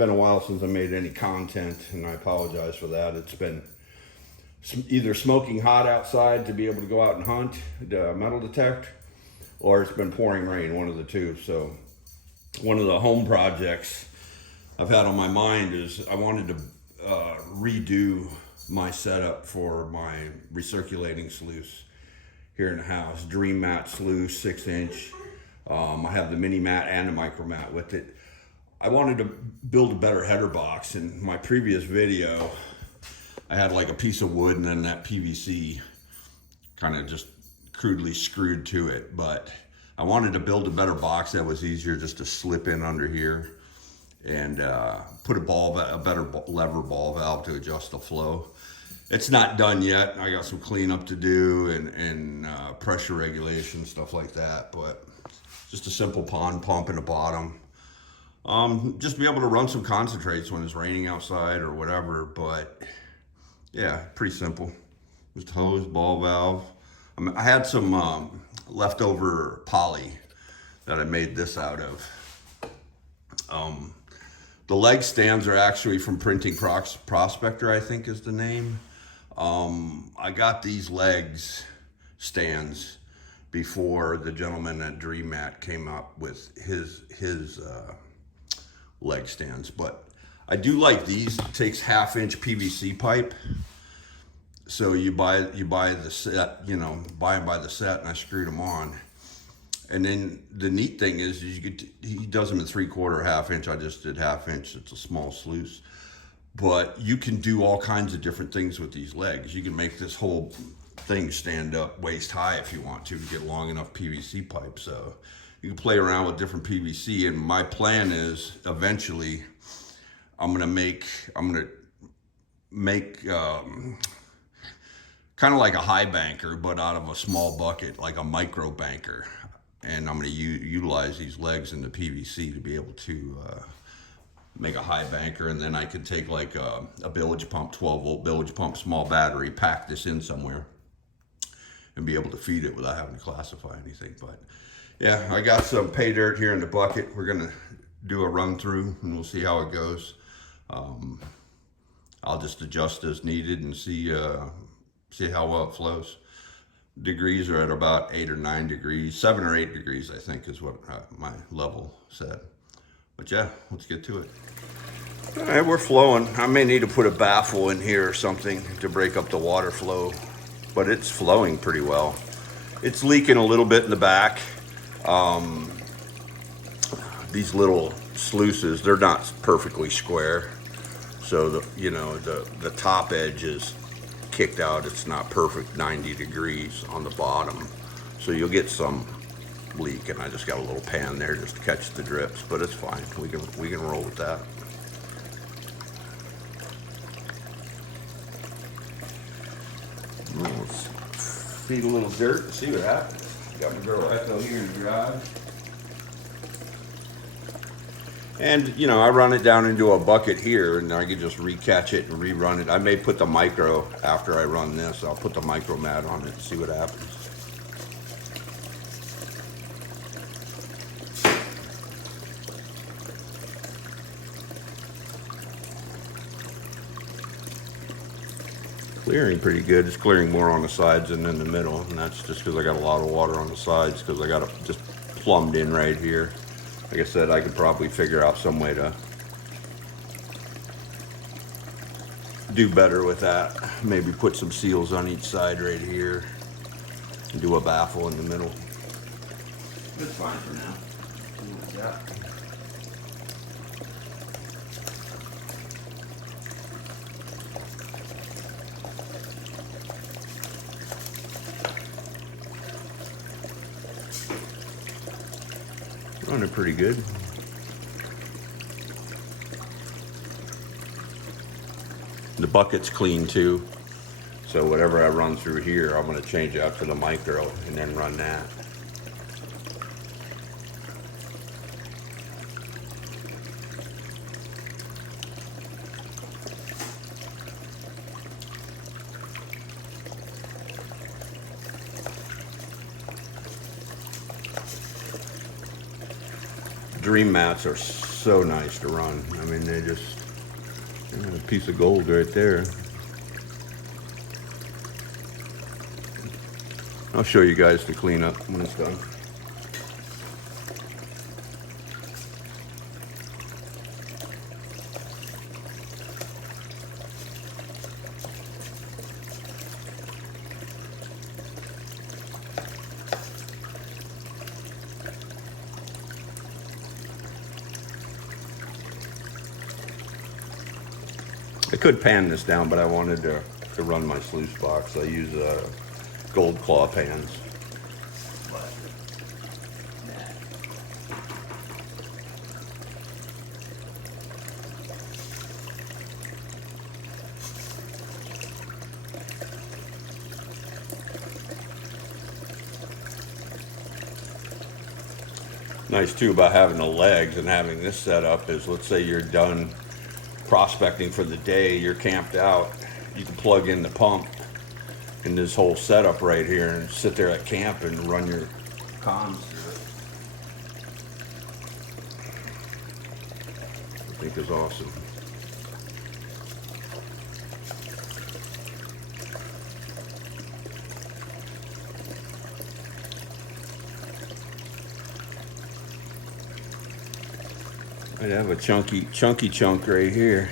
been a while since I made any content, and I apologize for that. It's been either smoking hot outside to be able to go out and hunt, metal detect, or it's been pouring rain, one of the two. So one of the home projects I've had on my mind is I wanted to redo my setup for my recirculating sluice here in the house. Dream mat sluice, 6-inch. I have the mini mat and the micro mat with it. I wanted to build a better header box. In my previous video, I had like a piece of wood and then that PVC kind of just crudely screwed to it. But I wanted to build a better box that was easier just to slip in under here and put a better lever ball valve to adjust the flow. It's not done yet. I got some cleanup to do and pressure regulation, stuff like that. But just a simple pond pump in the bottom. Just be able to run some concentrates when it's raining outside or whatever. But yeah, pretty simple. Just hose, ball valve. I had some leftover poly that I made this out of. The leg stands are actually from Printing Prospector, I think is the name. I got these legs stands before the gentleman at Dream Mat came up with his leg stands, but I do like these. It takes 1/2-inch PVC pipe. So you buy the set, buy them by the set, and I screwed them on. And then the neat thing is he does them in 3/4, 1/2-inch. I just did 1/2-inch. It's a small sluice, but you can do all kinds of different things with these legs. You can make this whole thing stand up waist high if you want to get long enough PVC pipe. So you can play around with different PVC. And my plan is eventually I'm gonna make kind of like a high banker, but out of a small bucket, like a micro banker. And I'm going to utilize these legs in the PVC to be able to make a high banker. And then I could take like a bilge pump, 12-volt bilge pump, small battery, pack this in somewhere and be able to feed it without having to classify anything. But yeah, I got some pay dirt here in the bucket. We're going to do a run through and we'll see how it goes. I'll just adjust as needed and see how well it flows. Degrees are at about 8 or 9 degrees, 7 or 8 degrees, I think is what my level said. But yeah, let's get to it. All right, we're flowing. I may need to put a baffle in here or something to break up the water flow, but it's flowing pretty well. It's leaking a little bit in the back. These little sluices, they're not perfectly square. So the top edge is kicked out. It's not perfect 90 degrees on the bottom, so you'll get some leak, and I just got a little pan there just to catch the drips, but it's fine. We can roll with that. Well, let's feed a little dirt and see what happens. Got my girl Echo here in the garage. And, I run it down into a bucket here, and I can just recatch it and rerun it. I may put the micro, after I run this, I'll put the micro mat on it and see what happens. Clearing pretty good. It's clearing more on the sides than in the middle, and that's just because I got a lot of water on the sides because I got it just plumbed in right here. Like I said, I could probably figure out some way to do better with that. Maybe put some seals on each side right here and do a baffle in the middle. It's fine for now. Yeah. Running pretty good. The bucket's clean too, so whatever I run through here, I'm going to change out to the micro and then run that. Dream mats are so nice to run. I mean, they just, a piece of gold right there. I'll show you guys the cleanup when it's done. I could pan this down, but I wanted to run my sluice box. I use gold claw pans. Nice too about having the legs and having this set up is, let's say you're done prospecting for the day, you're camped out, you can plug in the pump in this whole setup right here and sit there at camp and run your cons through it. I think is awesome. I have a chunky chunk right here.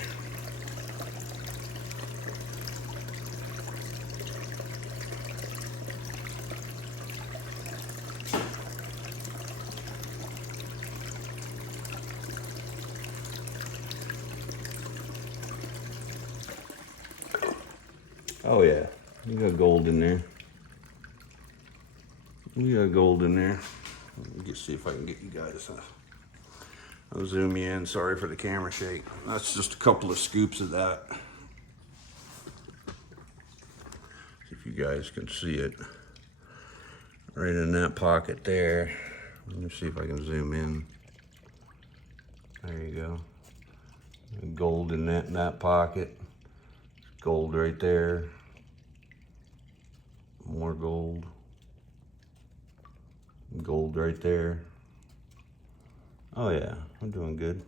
Oh yeah, we got gold in there. We got gold in there. Let me just see if I can get you guys. I'll zoom you in. Sorry for the camera shake. That's just a couple of scoops of that. See if you guys can see it. Right in that pocket there. Let me see if I can zoom in. There you go. Gold in that pocket. Gold right there. More gold. Gold right there. Oh yeah, I'm doing good.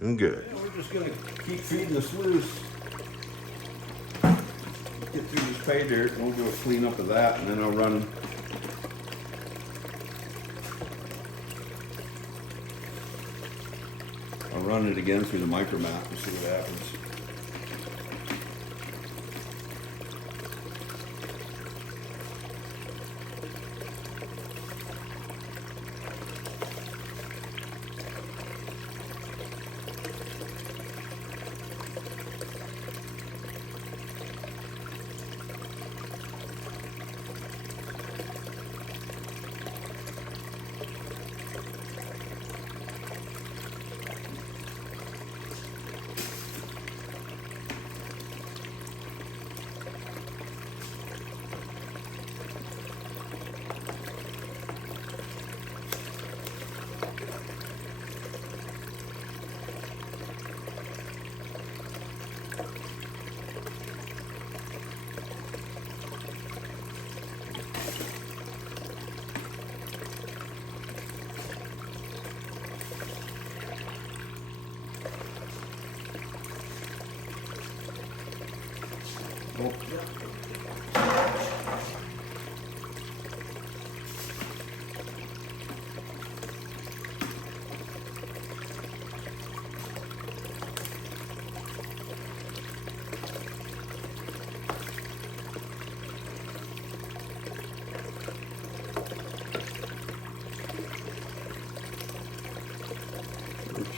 Doing good. Yeah, we're just gonna keep feeding the sluice. Get through this pay dirt and we'll do a clean up of that, and then I'll run it again through the micromat and see what happens. Oh.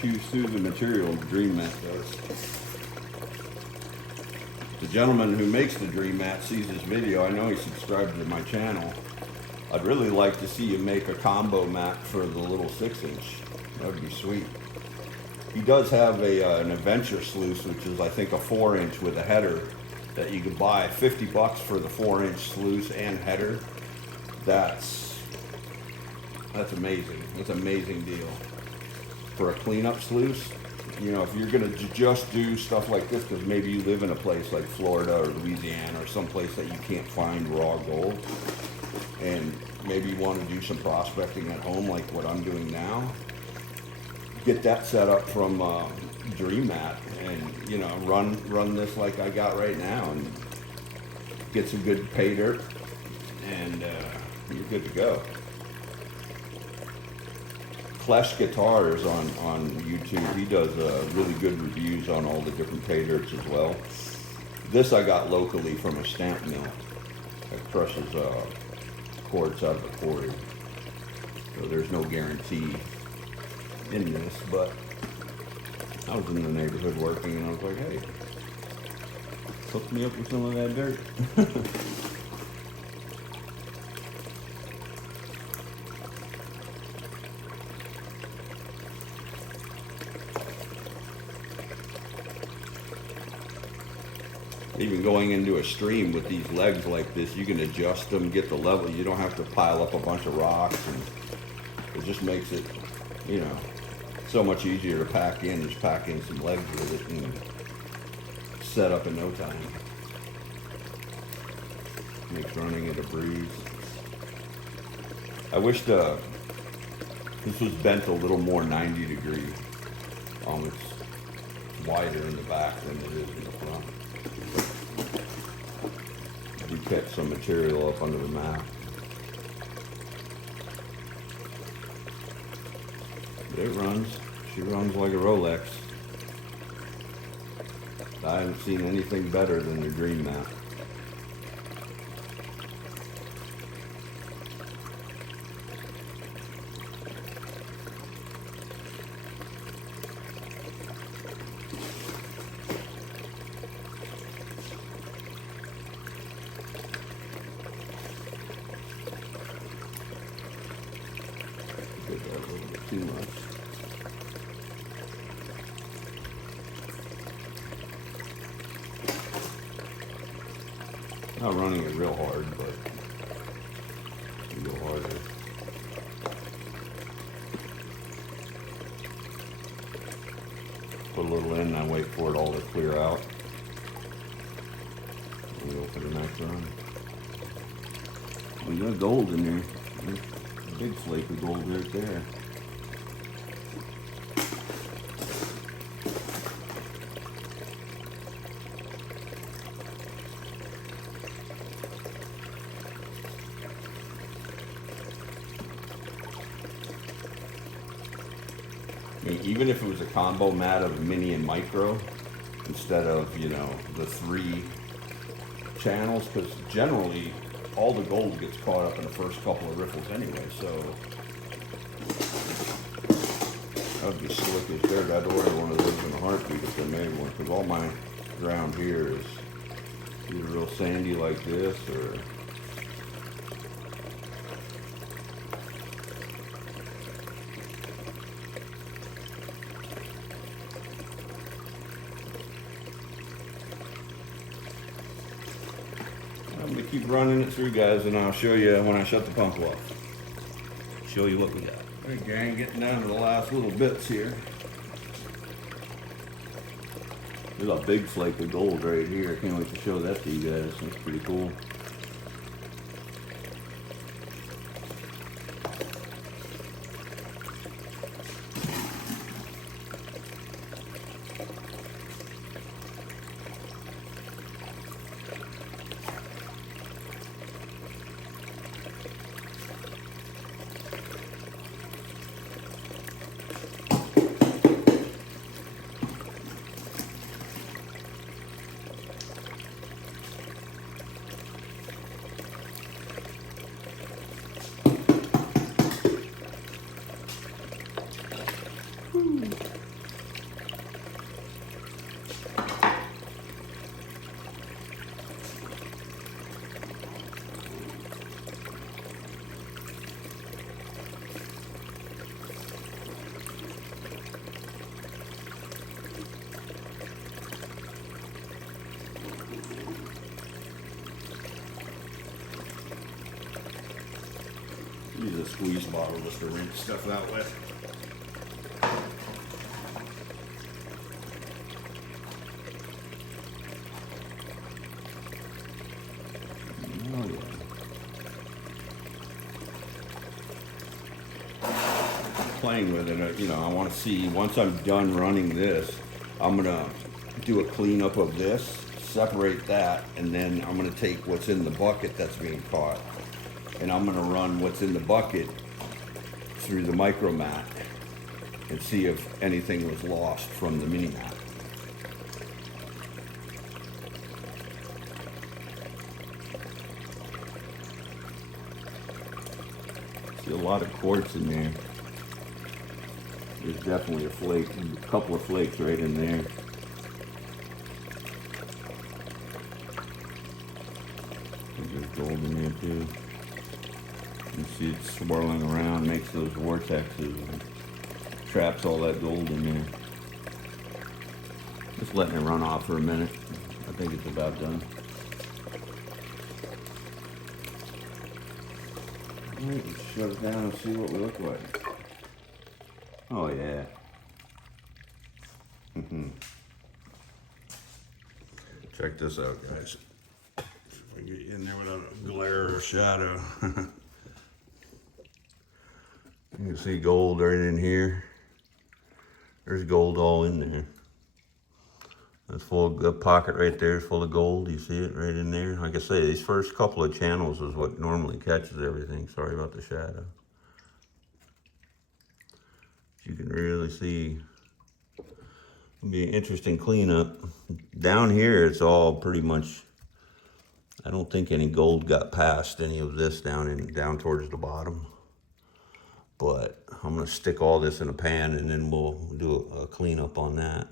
Choose through the material the Dream Mat does. The gentleman who makes the Dream Mat sees this video. I know he subscribed to my channel. I'd really like to see you make a combo mat for the little 6-inch. That would be sweet. He does have an adventure sluice, which is I think a 4-inch with a header that you could buy. 50 bucks for the 4-inch sluice and header. That's amazing. That's an amazing deal. For a cleanup sluice, you know, if you're gonna just do stuff like this, because maybe you live in a place like Florida or Louisiana or someplace that you can't find raw gold, and maybe you want to do some prospecting at home like what I'm doing now, get that set up from Dream Mat, and you know, run this like I got right now, and get some good pay dirt, and you're good to go. Clash Guitars on YouTube, he does really good reviews on all the different pay dirts as well. This I got locally from a stamp mill that crushes quartz out of the quarry. So there's no guarantee in this, but I was in the neighborhood working and I was like, hey, hook me up with some of that dirt. Even going into a stream with these legs like this, you can adjust them, get the level. You don't have to pile up a bunch of rocks, and it just makes it, you know, so much easier to pack in. Just pack in some legs with it and set up in no time. Makes running it a breeze. I wish this was bent a little more 90 degree. It's wider in the back than it is in the front. We catch some material up under the mat. But it runs. She runs like a Rolex. I haven't seen anything better than the Dream Mat. Did that a little bit too much. Not running it real hard, but a little harder. Put a little in and I wait for it all to clear out. And we go for the next run. We got gold in there. There's a big flake of gold right there. I mean, even if it was a combo mat of mini and micro, instead of, you know, the 3 channels, because generally all the gold gets caught up in the first couple of riffles anyway, so that would be slick as dirt. I'd order one of those in a heartbeat if they made one, because all my ground here is either real sandy like this, or I'm going to keep running it through, guys, and I'll show you when I shut the pump off. Show you what we got. All right, gang, getting down to the last little bits here. There's a big flake of gold right here. I can't wait to show that to you guys. That's pretty cool. Use a squeeze bottle just to rinse stuff out with. Oh yeah. playing with it. You know, I want to see, once I'm done running this, I'm gonna do a cleanup of this, separate that, and then I'm gonna take what's in the bucket that's being caught, and I'm gonna run what's in the bucket through the micro mat and see if anything was lost from the mini mat. See a lot of quartz in there. There's definitely a flake, a couple of flakes right in there. There's gold in there too. You see it swirling around, makes those vortexes, and traps all that gold in there. Just letting it run off for a minute. I think it's about done. Alright, let's shut it down and see what we look like. Oh yeah. Check this out, guys. If I get you in there without a glare or shadow. You can see gold right in here. There's gold all in there. That's full of, the pocket right there is full of gold. You see it right in there? Like I say, these first couple of channels is what normally catches everything. Sorry about the shadow. You can really see. It'll be an interesting cleanup. Down here, it's all pretty much, I don't think any gold got past any of this down towards the bottom. But I'm gonna stick all this in a pan and then we'll do a cleanup on that.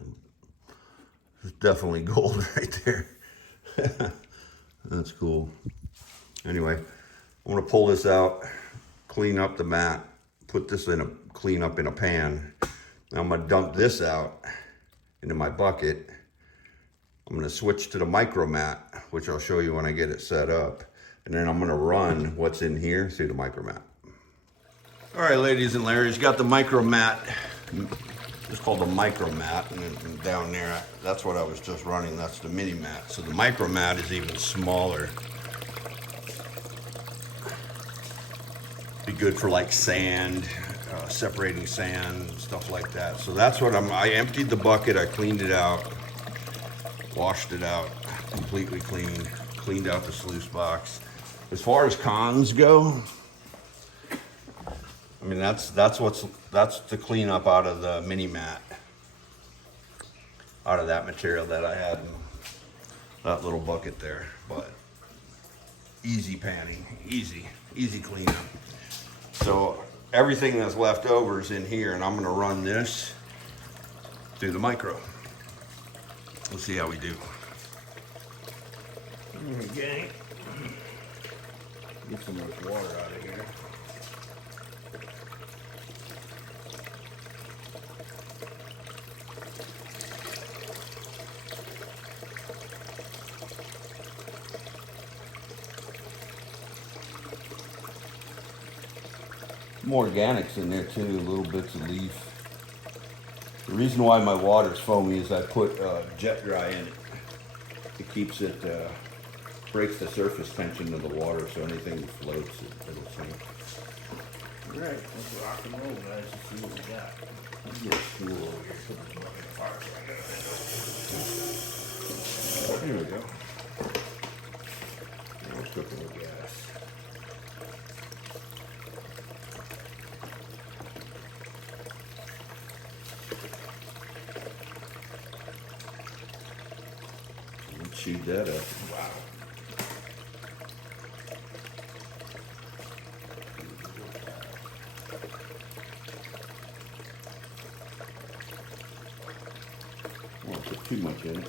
There's definitely gold right there. That's cool. Anyway, I'm gonna pull this out, clean up the mat, put this in a clean up in a pan. Now I'm gonna dump this out into my bucket. I'm gonna switch to the micro mat, which I'll show you when I get it set up. And then I'm gonna run what's in here through the micro mat. All right, ladies and Larrys, got the micro mat. It's called the micro mat, and down there, that's what I was just running. That's the mini mat. So the micro mat is even smaller. Be good for like sand, separating sand, stuff like that. So that's what I emptied the bucket, I cleaned it out, washed it out, completely cleaned out the sluice box. As far as cons go, I mean, that's the cleanup out of the mini mat, out of that material that I had in that little bucket there. But easy panning, easy cleanup. So everything that's left over is in here, and I'm gonna run this through the micro. We'll see how we do. Okay. Get some of this water out of here. Some organics in there too, little bits of leaf. The reason why my water's foamy is I put jet dry in it. It keeps it, breaks the surface tension of the water, so anything that floats, it'll sink. All right, let's rock and roll, guys, and see what we got. Let's get a stool over here, put this bucket of fire so I can. Here we go. Now it's cooking with gas. Chewed that up. Wow. Won't put too much in it.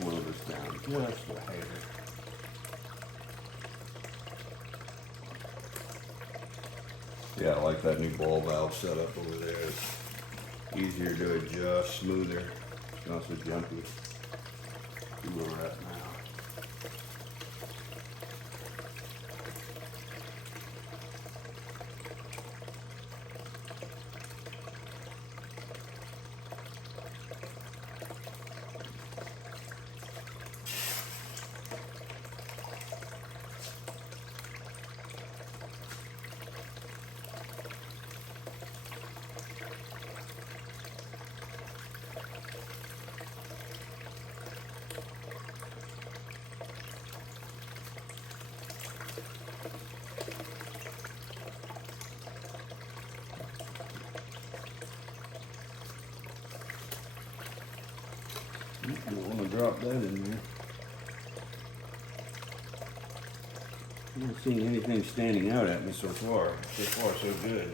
Slow this down just a hair. Yeah, I like that new ball valve setup over there. It's easier to adjust, smoother. Not so jumpy. See where we're at now. Don't want to drop that in there. I'm not seeing anything standing out at me so far. So far, so good.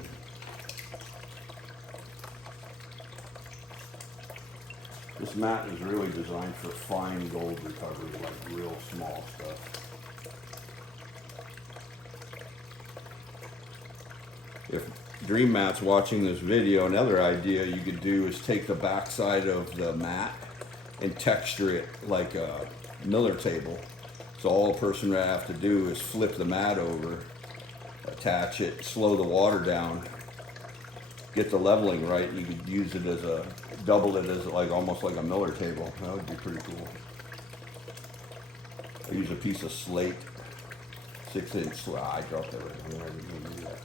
This mat is really designed for fine gold recovery, like real small stuff. If Dream Mat's watching this video, another idea you could do is take the backside of the mat and texture it like a Miller table. So all a person would have to do is flip the mat over, attach it, slow the water down, get the leveling right. You could use it as a, double it as like almost like a Miller table. That would be pretty cool. I use a piece of slate, 6-inch slate. I dropped that right here. I didn't even do that.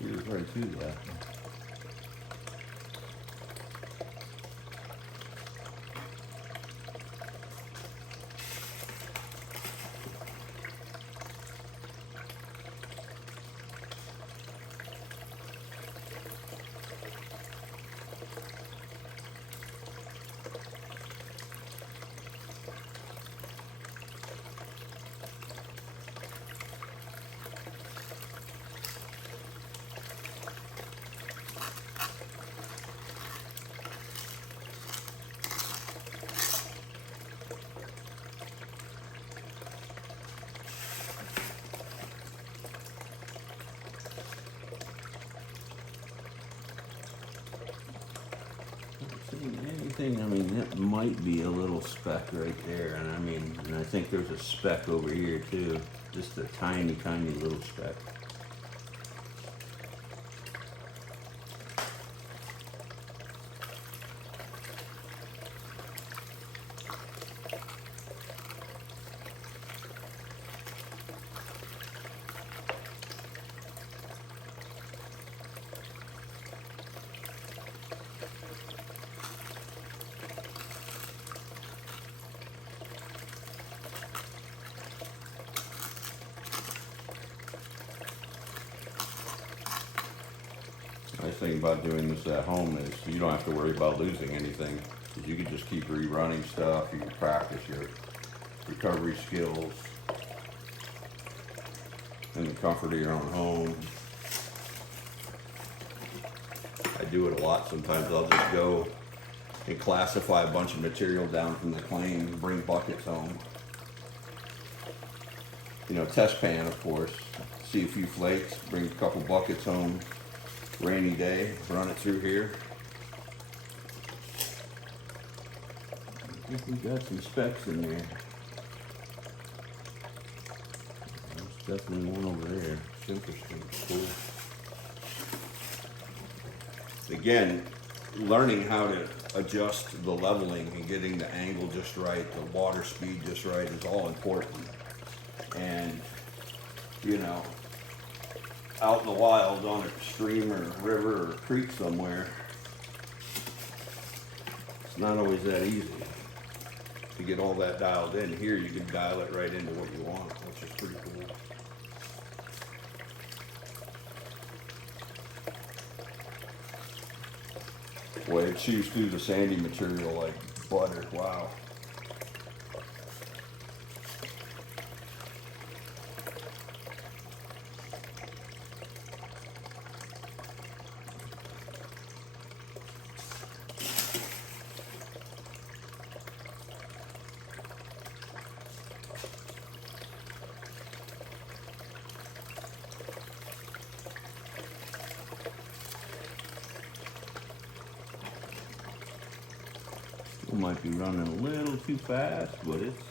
You're right to that. Anything, I mean, that might be a little speck right there, and I mean, and I think there's a speck over here too, just a tiny, tiny little speck. Nice thing about doing this at home is you don't have to worry about losing anything, because you can just keep rerunning stuff. You can practice your recovery skills in the comfort of your own home. I do it a lot. Sometimes I'll just go and classify a bunch of material down from the claim and bring buckets home. You know, test pan, of course. See a few flakes, bring a couple buckets home. Rainy day, run it through here. I think we got some specks in there. There's definitely one over there. It's interesting. Cool. Again, learning how to adjust the leveling and getting the angle just right, the water speed just right is all important. And, you know, out in the wild on a stream or a river or a creek somewhere, it's not always that easy. to get all that dialed in. Here you can dial it right into what you want, which is pretty cool. Boy, it chews through the sandy material like butter. Wow. Might be running a little too fast, but it's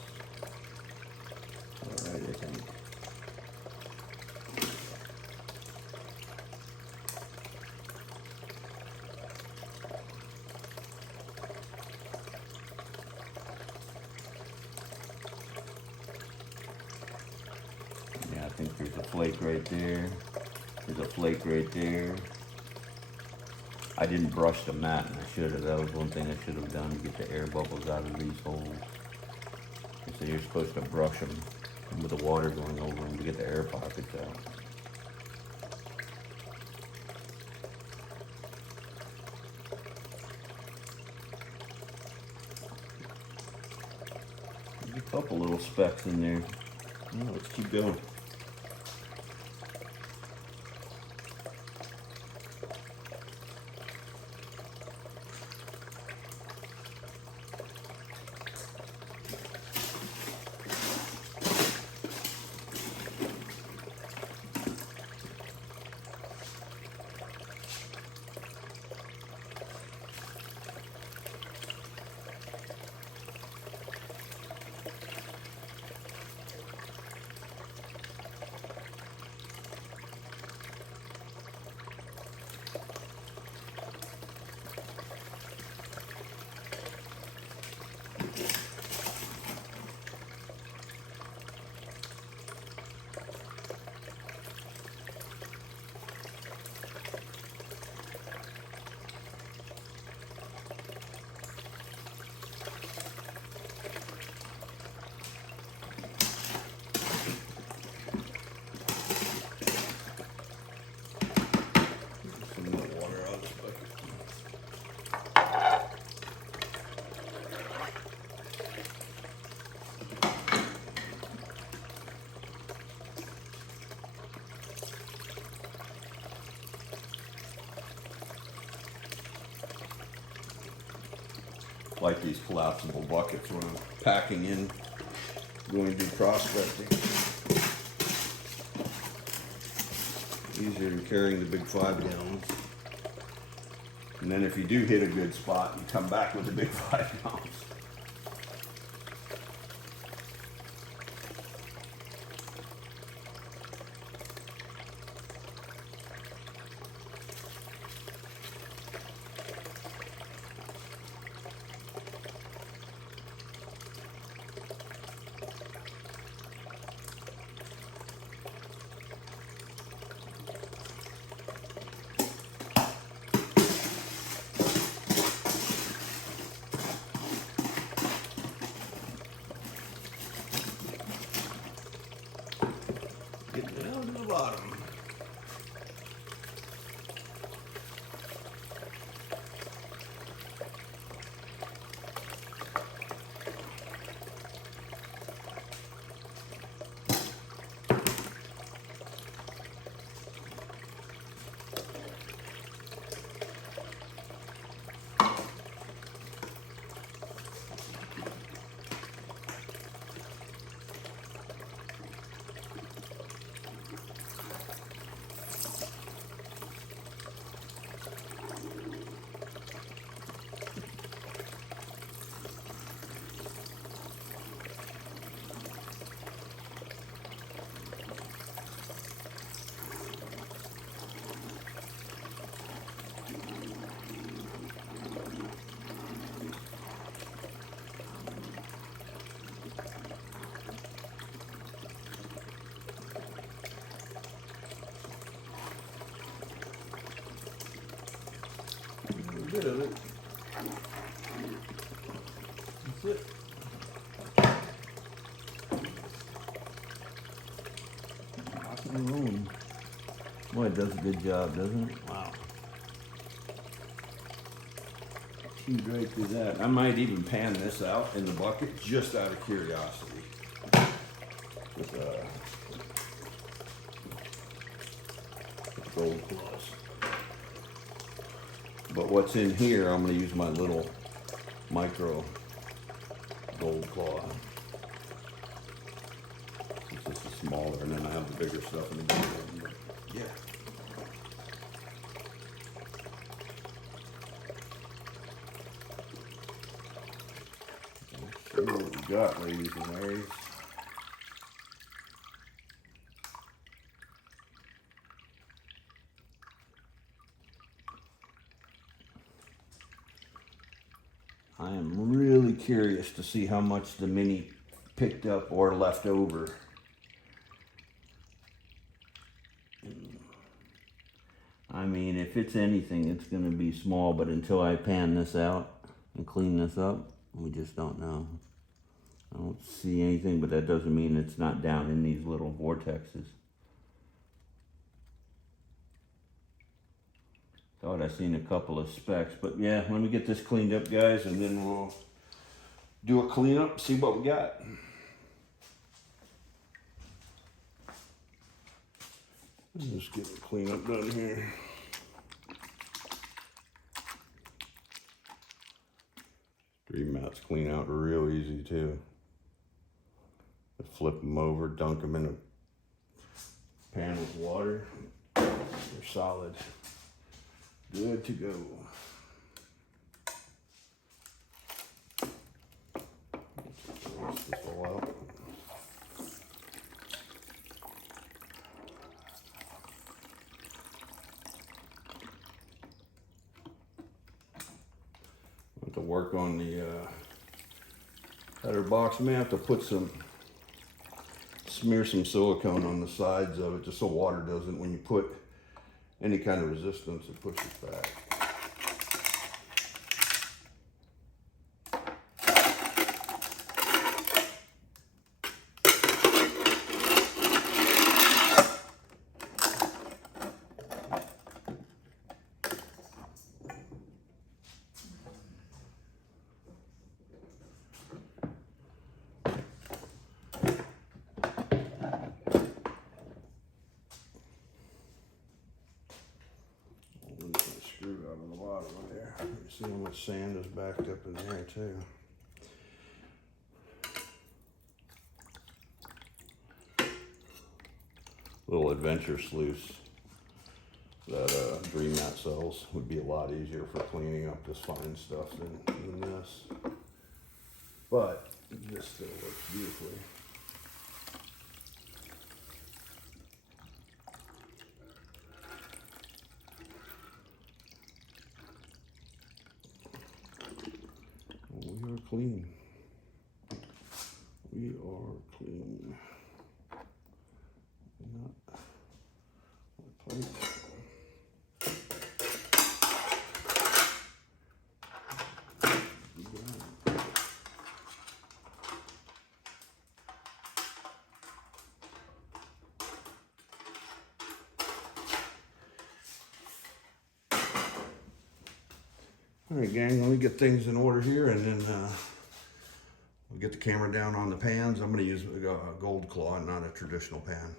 all right, I think. Yeah, I think there's a flake right there. There's a flake right there. I didn't brush the mat, and I should have. That was one thing I should have done to get the air bubbles out of these holes. So you're supposed to brush them with the water going over them to get the air pockets out. There's a couple little specks in there. Well, let's keep going. Like these collapsible buckets when I'm packing in, going to do prospecting. Easier than carrying the big 5 gallons. And then if you do hit a good spot, you come back with the big 5 gallons. Get down to the bottom. A bit of it. That's it. rolling. Boy, it does a good job, doesn't it? Wow. Shoot right through that. I might even pan this out in the bucket just out of curiosity. With gold claws. But what's in here, I'm going to use my little micro gold claw. This is smaller, and then I have the bigger stuff in the bottom. Yeah. Let's see what we got, ladies and ladies. I am really curious to see how much the mini picked up or left over. I mean, if it's anything, it's going to be small, but until I pan this out and clean this up, we just don't know. I don't see anything, but that doesn't mean it's not down in these little vortexes. Thought I seen a couple of specks, but yeah, let me get this cleaned up, guys, and then we'll do a cleanup, see what we got. Let's get the cleanup done here. Dream mats clean out real easy too. Flip them over, dunk them in a pan with water. They're solid. Good to go. Let's this all out. I have to work on the header box. I may have to put smear some silicone on the sides of it just so water doesn't, when you put any kind of resistance, it pushes back. Screw out of the bottom of there. You see how much sand is backed up in there too. Little adventure sluice that Dream Mat sells would be a lot easier for cleaning up this fine stuff than this. But this still works beautifully. We are clean. We are clean. Not a plate. All right, gang, let me get things in order here, and then we'll get the camera down on the pans. I'm going to use a gold claw and not a traditional pan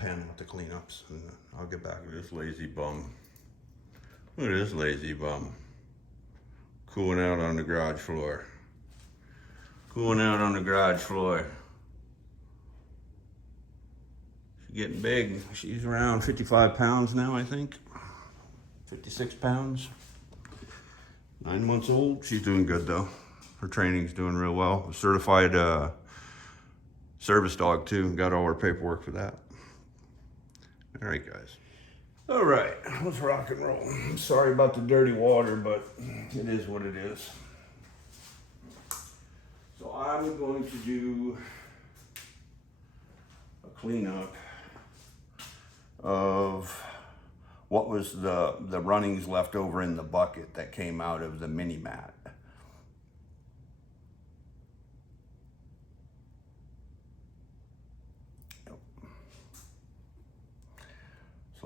with the cleanups, and I'll get back to this lazy bum. Look at this lazy bum. Cooling out on the garage floor. Cooling out on the garage floor. She's getting big. She's around 55 pounds now, I think. 56 pounds. 9 months old. She's doing good though. Her training's doing real well. Certified service dog too. Got all her paperwork for that. All right, guys. All right, let's rock and roll. Sorry about the dirty water, but it is what it is. So I'm going to do a cleanup of what was the runnings left over in the bucket that came out of the mini mat.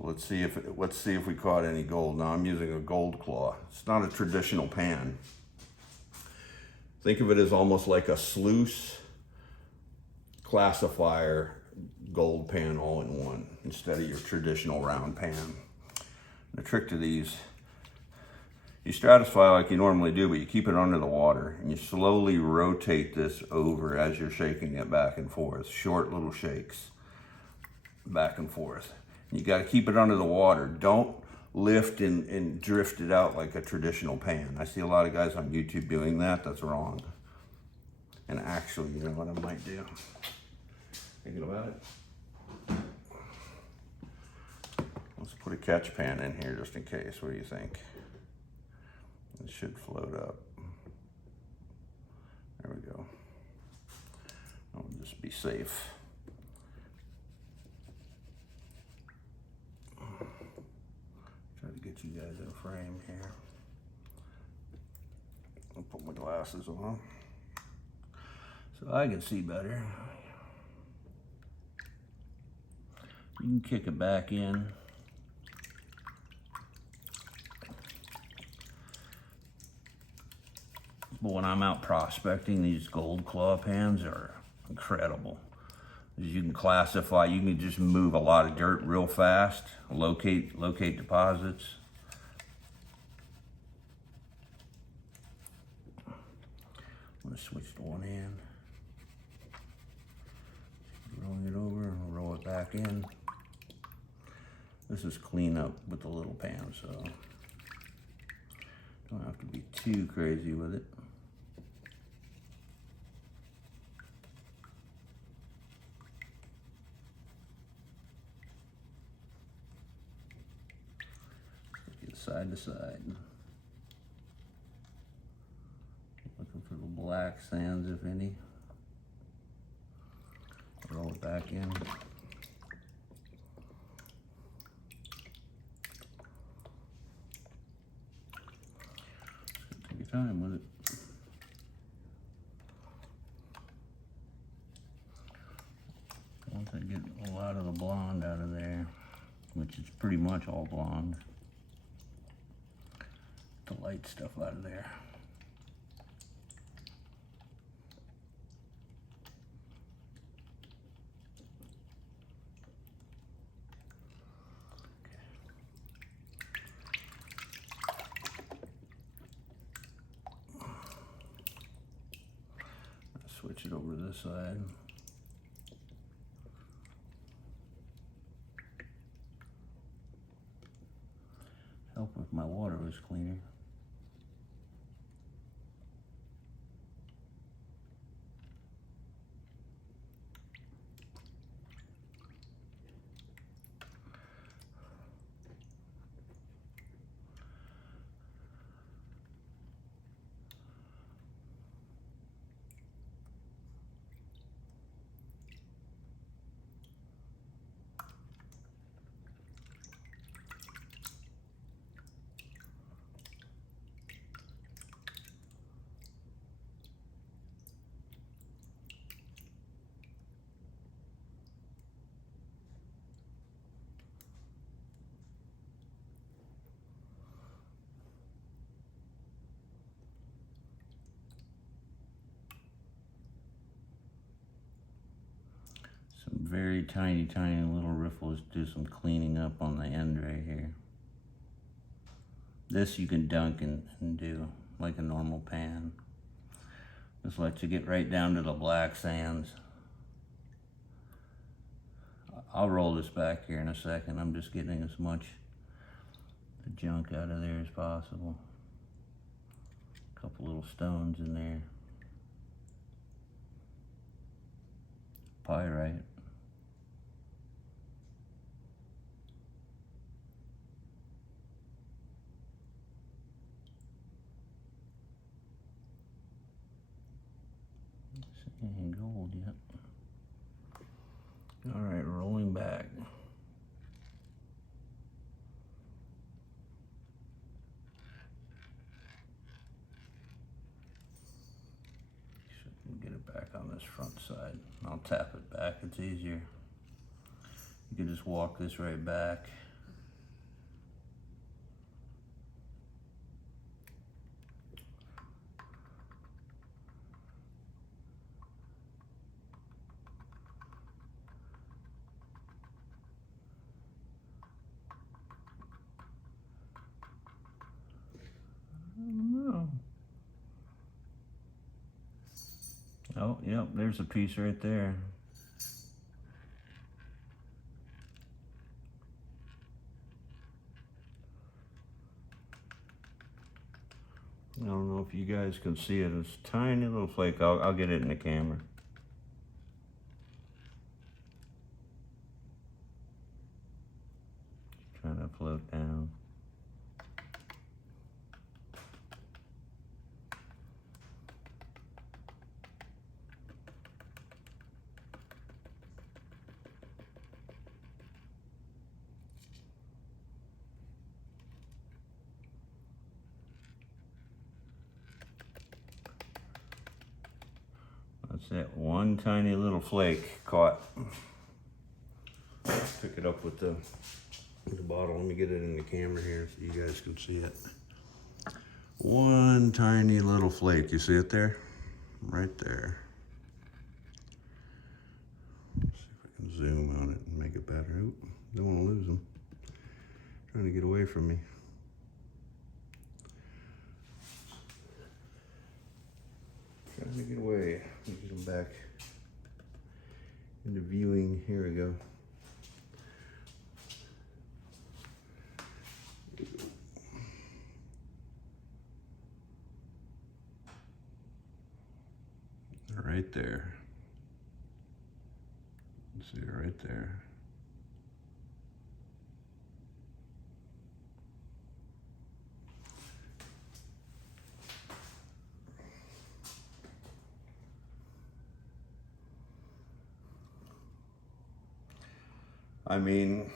So let's see if we caught any gold. Now I'm using a gold claw. It's not a traditional pan. Think of it as almost like a sluice classifier gold pan all in one instead of your traditional round pan. The trick to these, you stratify like you normally do, but you keep it under the water and you slowly rotate this over as you're shaking it back and forth. Short little shakes, back and forth. And you got to keep it under the water. Don't lift and drift it out like a traditional pan. I see a lot of guys on YouTube doing that. That's wrong. And actually, you know what I might do? Thinking about it? Let's put a catch pan in here just in case. What do you think? It should float up. There we go. I'll just be safe. Try to get you guys in frame here. I'll put my glasses on so I can see better. You can kick it back in. But when I'm out prospecting, these gold claw pans are incredible. As you can classify, you can just move a lot of dirt real fast, locate deposits. I'm gonna switch to one hand. Rolling it over and roll it back in. This is clean up with the little pan, so don't have to be too crazy with it. Get side to side. Looking for the black sands, if any. Roll it back in. Take your time with it. Once I get a lot of the blonde out of there, which is pretty much all blonde, the light stuff out of there. Switch it over to this side. Help if my water was cleaner. Some very tiny little riffles. Do some cleaning up on the end right here. This you can dunk and do like a normal pan. Just lets you get right down to the black sands. I'll roll this back here in a second. I'm just getting as much the junk out of there as possible. A couple little stones in there. Pyrite. Ain't gold yet. All right, rolling back. Shouldn't get it back on this front side. I'll tap it back, it's easier. You can just walk this right back. Oh, yep, there's a piece right there. I don't know if you guys can see it. It's a tiny little flake. I'll get it in the camera. Trying to float down. That's it. One tiny little flake caught. Pick it up with the bottle. Let me get it in the camera here so you guys can see it. One tiny little flake. You see it there? Right there. Let's see if I can zoom on it and make it better. Oop, don't want to lose them. Trying to get away from me. Trying to get away. Let me get them back into viewing. Here we go. Right there. See it right there. I mean,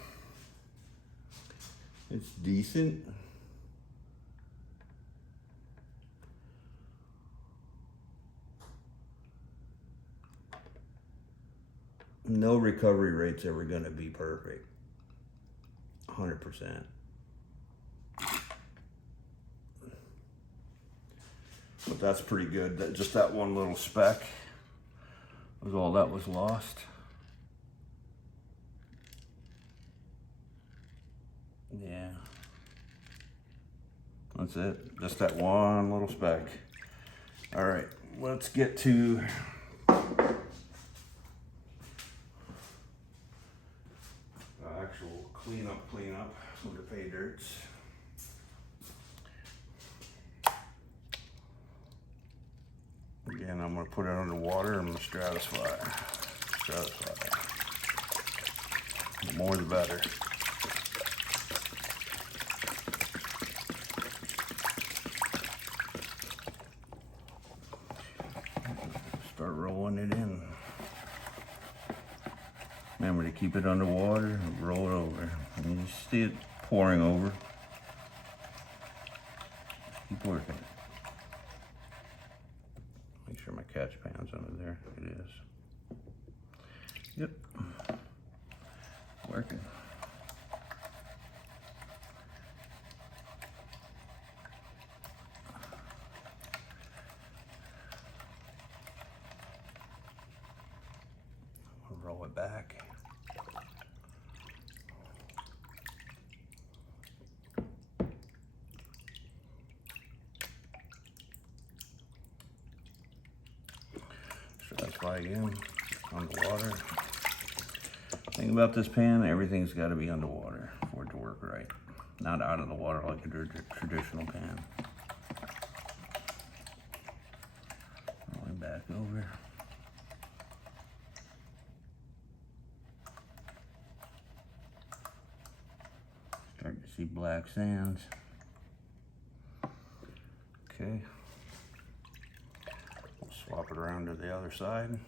it's decent. No recovery rate's ever gonna be perfect. 100%. But that's pretty good. That just that one little speck was all that was lost. Yeah. That's it. Just that one little speck. All right, let's get to actual cleanup of the pay dirts. Again, I'm gonna put it under water and I'm gonna stratify. The more the better. Start rolling it in. Remember to keep it underwater and roll it over. And you see it pouring over. Keep working. Make sure my catch pan's under there. It is. Yep. Working. I'll roll it back. Stratify again, underwater. Thing about this pan, everything's got to be underwater for it to work right. Not out of the water like a traditional pan. Rolling back over. Starting to see black sands. Okay. We'll swap it around to the other side.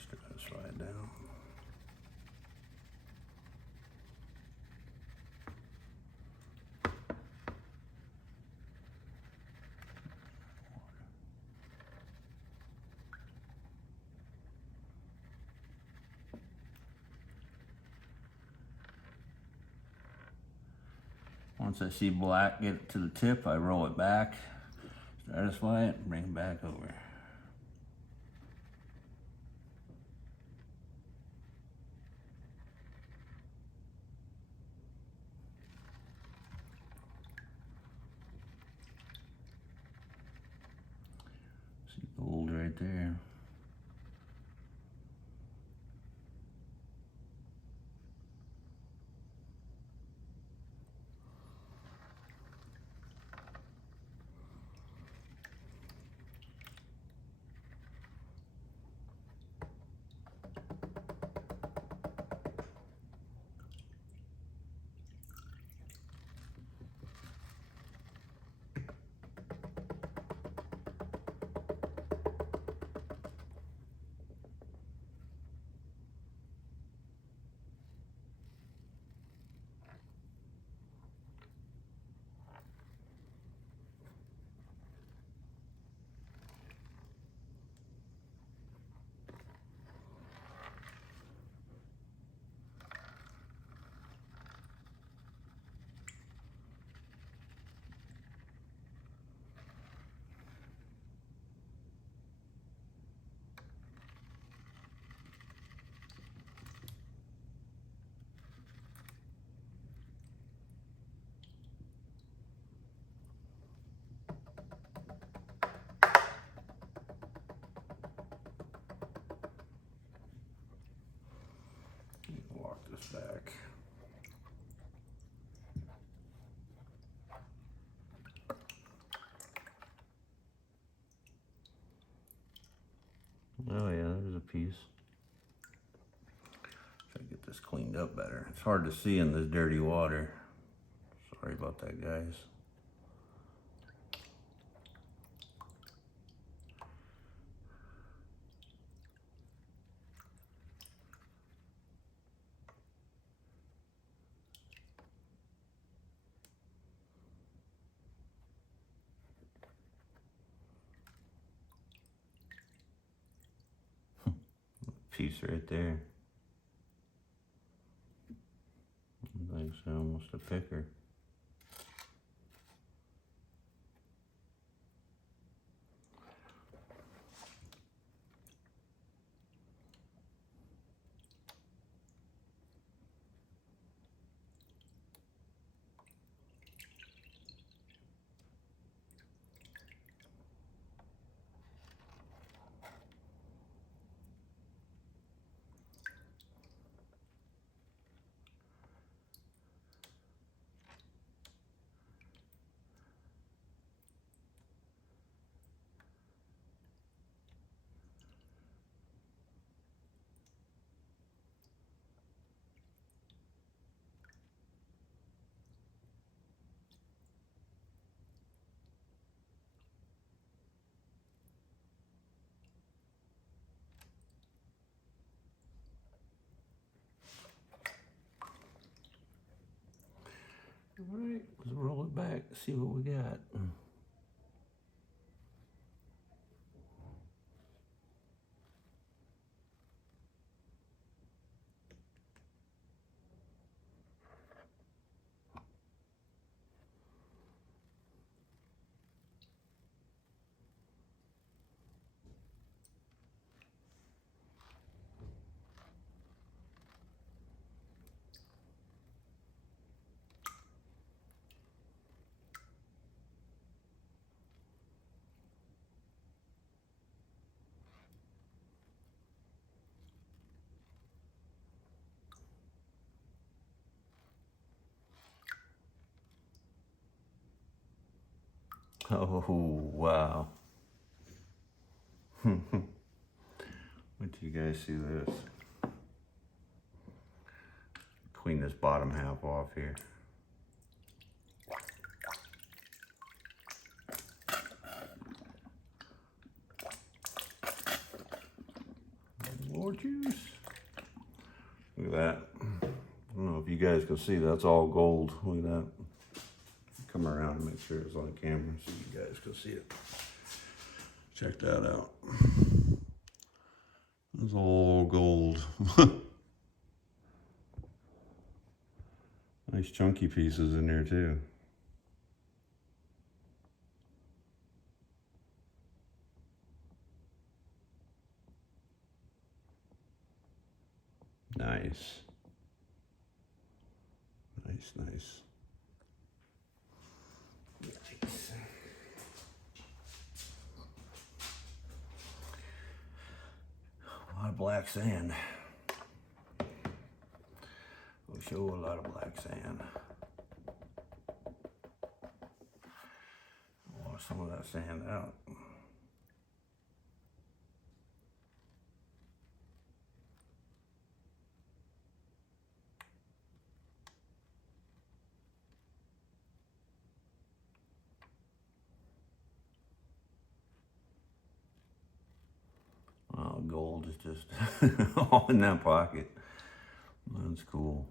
Stratify down. Once I see black, get it to the tip, I roll it back, stratify it, bring it back over. right there. Walk this back. Oh yeah, there's a piece. Try to get this cleaned up better. It's hard to see in this dirty water. Sorry about that, guys. Piece right there. Like almost a picker. All right, let's roll it back, see what we got. Oh, wow. Wait till you guys see this. Clean this bottom half off here. More juice. Look at that. I don't know if you guys can see, that's all gold. Look at that. Come around and make sure it's on camera so you guys can see it. Check that out. It's all gold. Nice chunky pieces in there too. Nice. Nice, nice. Nice. black sand. We'll show a lot of black sand. Wash some of that sand out. Oh, gold is just all in that pocket. That's cool.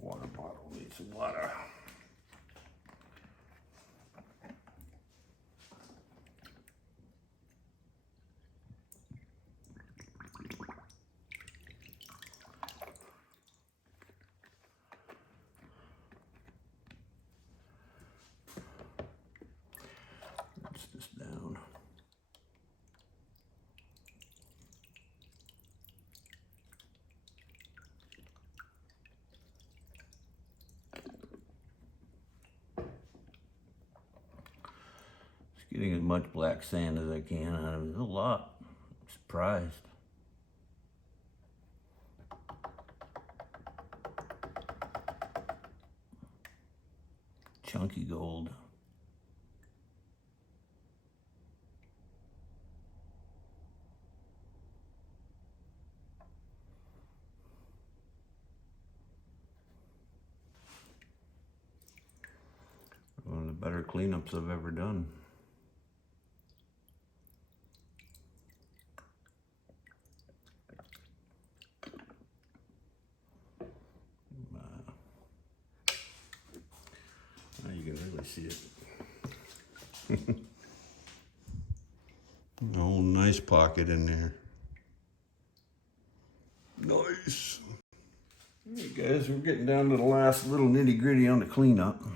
Water bottle needs some water. Rinse this down. Getting as much black sand as I can out of it. A lot. I'm surprised. Chunky gold. One of the better cleanups I've ever done. Now you can really see it. Oh, nice pocket in there. Nice. Hey guys, we're getting down to the last little nitty gritty on the cleanup. I'm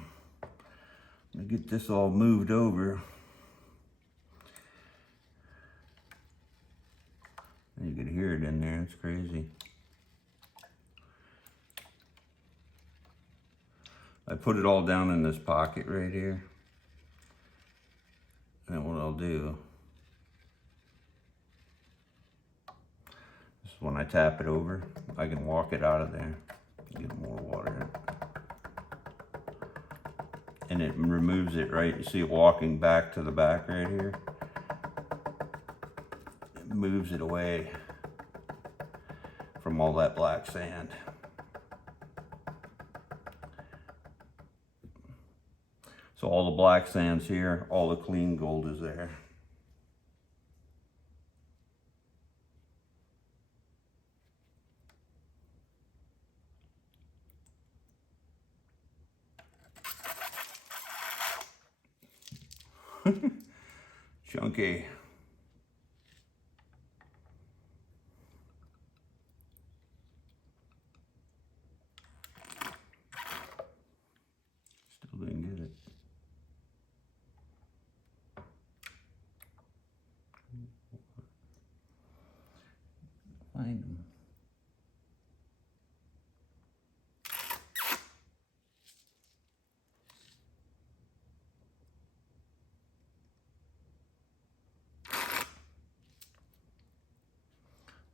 gonna get this all moved over. You can hear it in there, it's crazy. I put it all down in this pocket right here. And what I'll do is when I tap it over, I can walk it out of there, get more water in it. And it removes it, right? You see it walking back to the back right here? It moves it away from all that black sand. So all the black sand's here, all the clean gold is there. Chunky. Still didn't get it. Find them.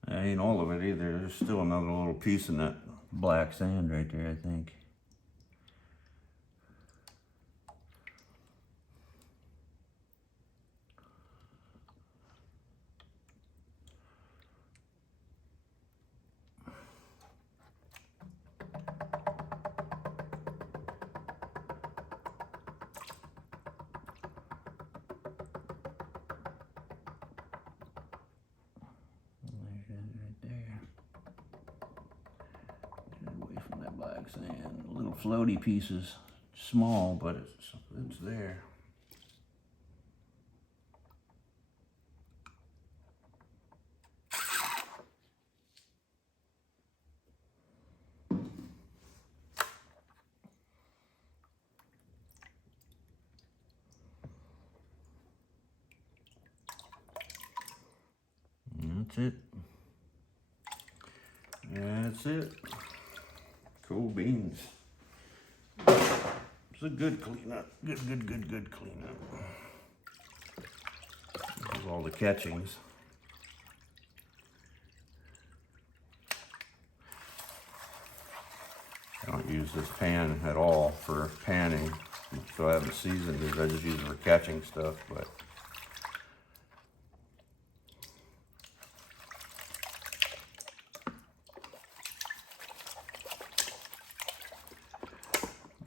That ain't all of it either. There's still another little piece in that black sand right there, I think. Black sand, little floaty pieces, small, but it's there. And that's it. That's it. Cool beans. It's a good cleanup. Good cleanup. This is all the catchings. I don't use this pan at all for panning, so I haven't seasoned it. I just use it for catching stuff, but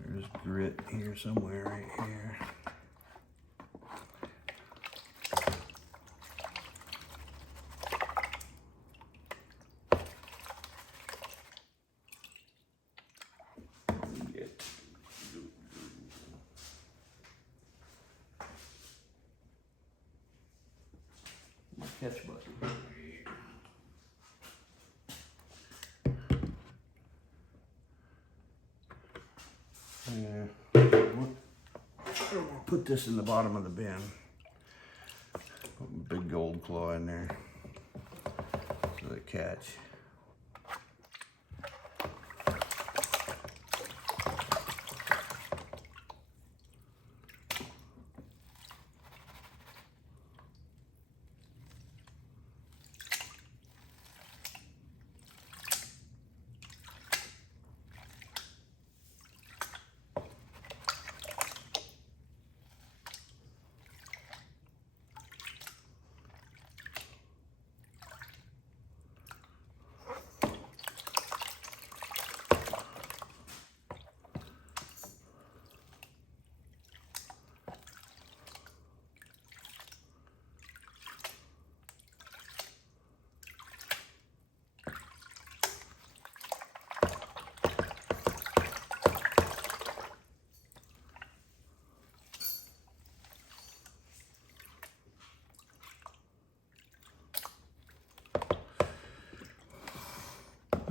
there's grit here somewhere, right here. Catch button. Yeah. We'll put this in the bottom of the bin. Put a big gold claw in there for the catch.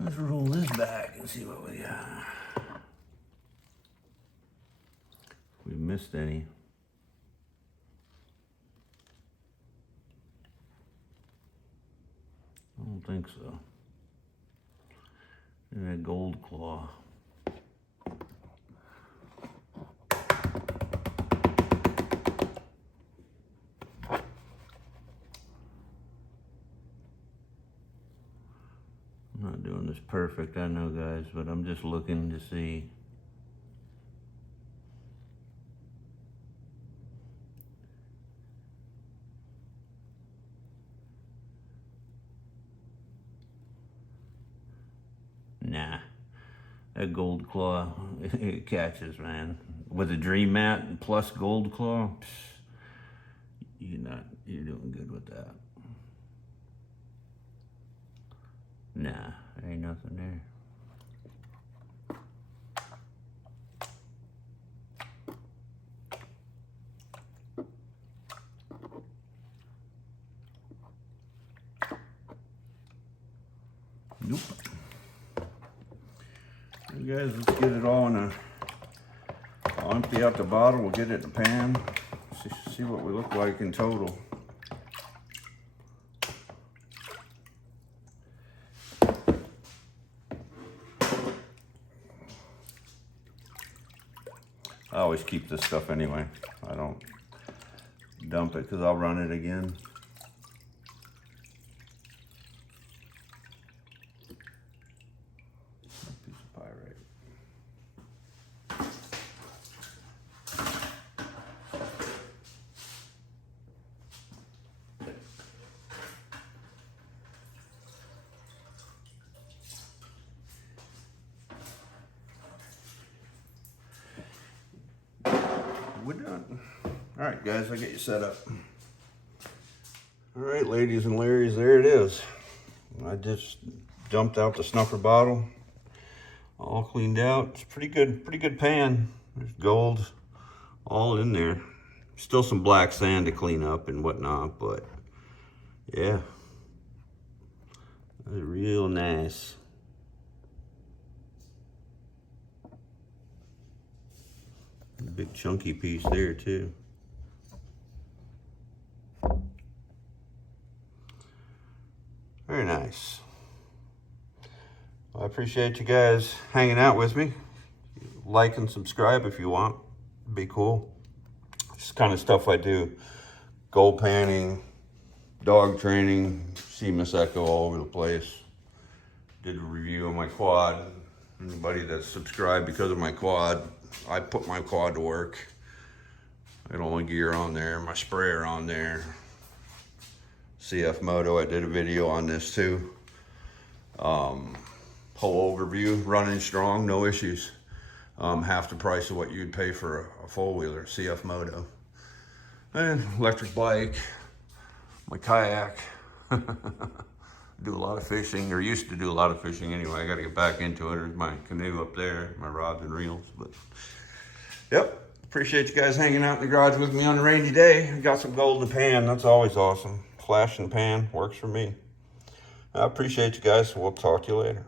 Let's roll this back and see what we got. If we missed any. I don't think so. And that gold claw. I'm not doing this perfect, I know, guys, but I'm just looking to see. Nah, that gold claw, it catches, man. With a dream mat plus gold claw, you're doing good with that. Nah, there ain't nothing there. Nope. Hey guys, let's get it all in a, I'll empty out the bottle, we'll get it in the pan, see what we look like in total. I always keep this stuff anyway. I don't dump it because I'll run it again. Piece of pyrite. We're done. All right, guys, I'll get you set up. All right, ladies and Larrys, there it is. I just dumped out the snuffer bottle, all cleaned out. It's pretty good pan. There's gold all in there. Still some black sand to clean up and whatnot, but yeah, that's real nice. A big chunky piece there too. Very nice. Well, I appreciate you guys hanging out with me. Like and subscribe if you want. be cool. Just kind of stuff I do. Gold panning, dog training, see Miss Echo all over the place. Did a review of my quad. Anybody that's subscribed because of my quad, I put my quad to work. I got all my gear on there, my sprayer on there. CF Moto, I did a video on this too. Whole overview, running strong, no issues. Half the price of what you'd pay for a four-wheeler, CF Moto. And electric bike, my kayak. Do a lot of fishing, or used to do a lot of fishing anyway. I gotta get back into it. There's my canoe up there, my rods and reels. But yep, appreciate you guys hanging out in the garage with me on a rainy day. I got some gold in the pan, that's always awesome. Flash in the pan, works for me. I appreciate you guys, we'll talk to you later.